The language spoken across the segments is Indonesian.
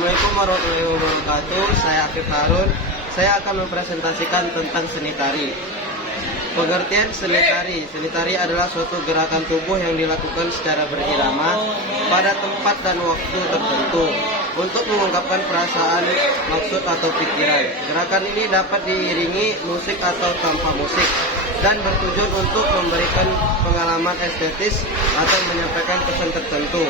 Assalamualaikum warahmatullahi wabarakatuh. Saya Afif Harun. Saya akan mempresentasikan tentang seni tari. Pengertian seni tari. Seni tari adalah suatu gerakan tubuh yang dilakukan secara berirama pada tempat dan waktu tertentu untuk mengungkapkan perasaan, maksud atau pikiran. Gerakan ini dapat diiringi musik atau tanpa musik dan bertujuan untuk memberikan pengalaman estetis atau menyampaikan pesan tertentu.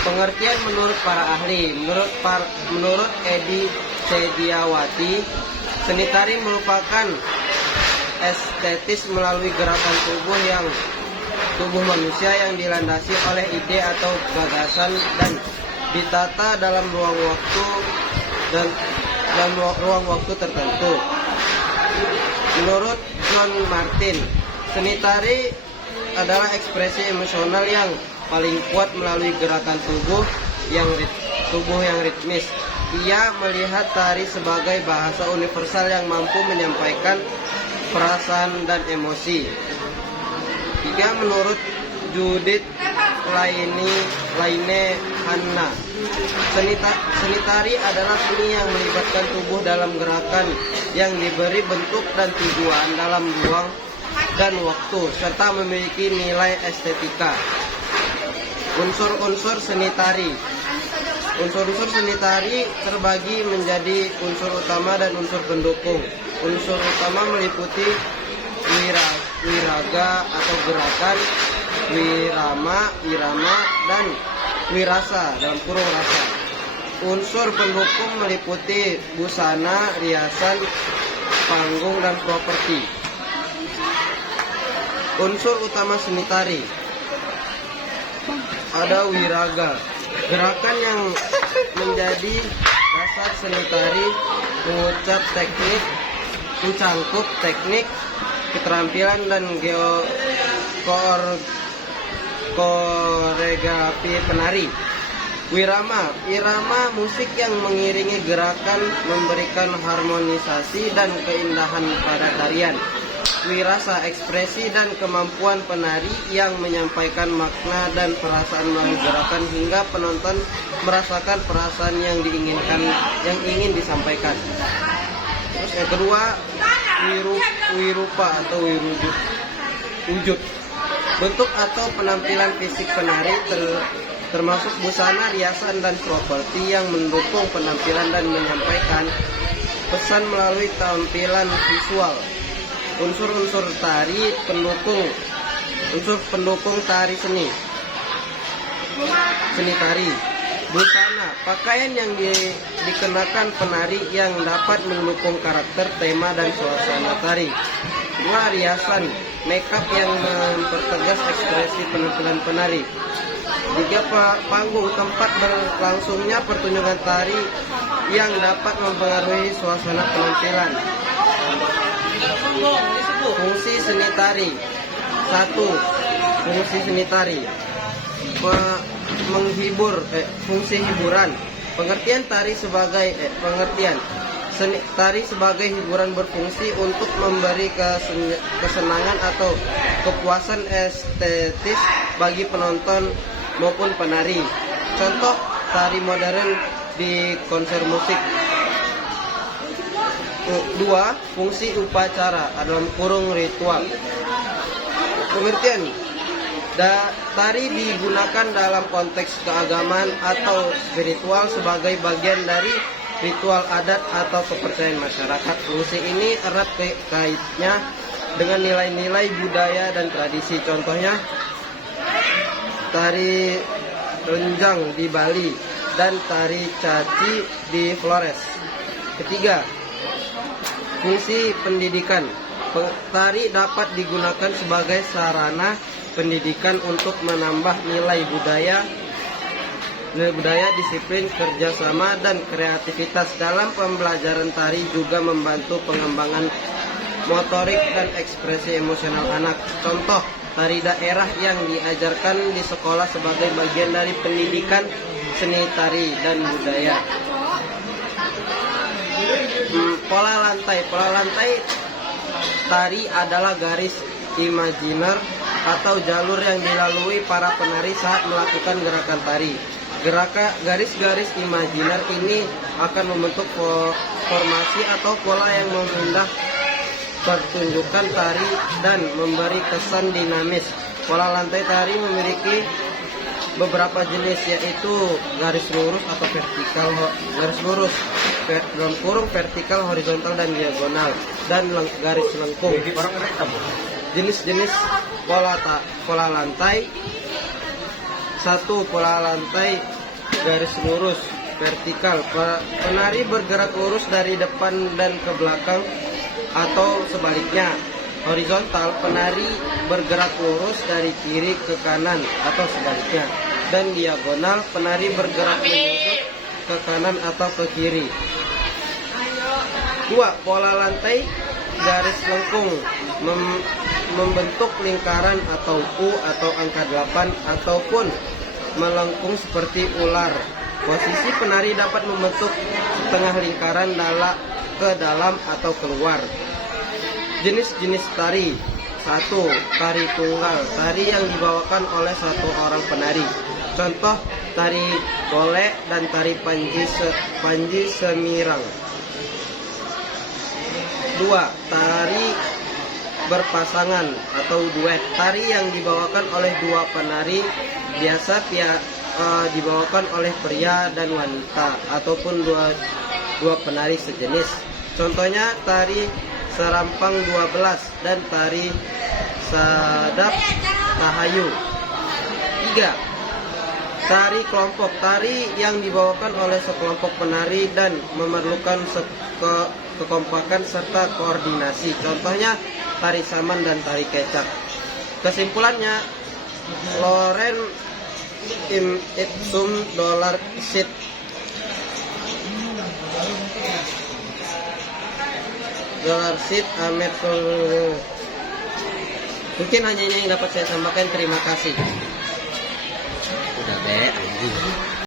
Pengertian menurut para ahli. Menurut Edi Sediawati, seni tari merupakan estetis melalui gerakan tubuh manusia yang dilandasi oleh ide atau gagasan dan ditata dalam ruang waktu tertentu. Menurut John Martin, seni tari adalah ekspresi emosional yang paling kuat melalui gerakan tubuh yang ritmis. Ia melihat tari sebagai bahasa universal yang mampu menyampaikan perasaan dan emosi. Menurut Judith Laine Hanna, seni tari adalah seni yang melibatkan tubuh dalam gerakan yang diberi bentuk dan tujuan dalam ruang dan waktu, serta memiliki nilai estetika. Unsur-unsur seni tari. Unsur-unsur seni tari terbagi menjadi unsur utama dan unsur pendukung. Unsur utama meliputi wiraga atau gerakan, irama, dan wirasa dalam kurung rasa. Unsur pendukung meliputi busana, riasan, panggung, dan properti. Unsur utama seni tari ada wiraga, gerakan yang menjadi dasar seni tari, mengucap teknik, mencangkup teknik, keterampilan dan koreografi penari. Irama musik yang mengiringi gerakan, memberikan harmonisasi dan keindahan pada tarian. Wirasa, ekspresi dan kemampuan penari yang menyampaikan makna dan perasaan melalui gerakan hingga penonton merasakan perasaan yang ingin disampaikan. Terus yang kedua, wirupa atau wujud. Bentuk atau penampilan fisik penari termasuk busana, riasan, dan properti yang mendukung penampilan dan menyampaikan pesan melalui tampilan visual. Unsur-unsur tari pendukung. Unsur pendukung tari seni tari. Busana, pakaian yang dikenakan penari yang dapat mendukung karakter, tema, dan suasana tari. Dua, riasan, makeup yang mempertegas ekspresi penampilan penari. Tiga, panggung, tempat berlangsungnya pertunjukan tari yang dapat mempengaruhi suasana penampilan. Fungsi seni tari. 1. Fungsi seni tari. Fungsi hiburan. Pengertian tari sebagai seni tari sebagai hiburan berfungsi untuk memberi kesenangan atau kepuasan estetis bagi penonton maupun penari. Contoh tari modern di konser musik. 2. Fungsi upacara dalam kurung ritual. Pengertian tari digunakan dalam konteks keagamaan atau spiritual sebagai bagian dari ritual adat atau kepercayaan masyarakat. Fungsi ini erat kaitnya dengan nilai-nilai budaya dan tradisi. Contohnya tari renjang di Bali dan tari caci di Flores. Ketiga, fungsi pendidikan. Tari dapat digunakan sebagai sarana pendidikan untuk menambah nilai budaya, disiplin, kerjasama, dan kreativitas. Dalam pembelajaran tari juga membantu pengembangan motorik dan ekspresi emosional anak. Contoh, tari daerah yang diajarkan di sekolah sebagai bagian dari pendidikan seni tari dan budaya. Pola lantai tari adalah garis imajiner atau jalur yang dilalui para penari saat melakukan gerakan tari. Garis-garis imajiner ini akan membentuk formasi atau pola yang memindah pertunjukan tari dan memberi kesan dinamis. Pola lantai tari memiliki beberapa jenis, yaitu garis lurus atau vertikal, garis lurus, dalam kurung vertikal, horizontal, dan diagonal, dan garis lengkung. Jenis-jenis pola lantai. 1. Pola lantai garis lurus vertikal. Penari bergerak lurus dari depan dan ke belakang atau sebaliknya. Horizontal, penari bergerak lurus dari kiri ke kanan atau sebaliknya. Dan diagonal, penari bergerak menyudut ke kanan atau ke kiri. 2. Pola lantai garis lengkung membentuk lingkaran atau U atau angka 8 ataupun melengkung seperti ular. Posisi penari dapat membentuk setengah lingkaran ke dalam atau keluar. Jenis-jenis tari. 1. Tari tunggal, tari yang dibawakan oleh satu orang penari. Contoh tari golek dan tari panji semirang. 2. Tari berpasangan atau duet, tari yang dibawakan oleh dua penari, biasa dibawakan oleh pria dan wanita ataupun dua penari sejenis. Contohnya tari serampang 12 dan tari sadap tahayu. 3. Tari kelompok, tari yang dibawakan oleh sekelompok penari dan memerlukan kekompakan serta koordinasi. Contohnya tari saman dan tari kecak. Kesimpulannya, Loren im itsum dolar sit. Dolar sit amet. Mungkin hanya ini yang dapat saya sampaikan. Terima kasih. Udah be anjing.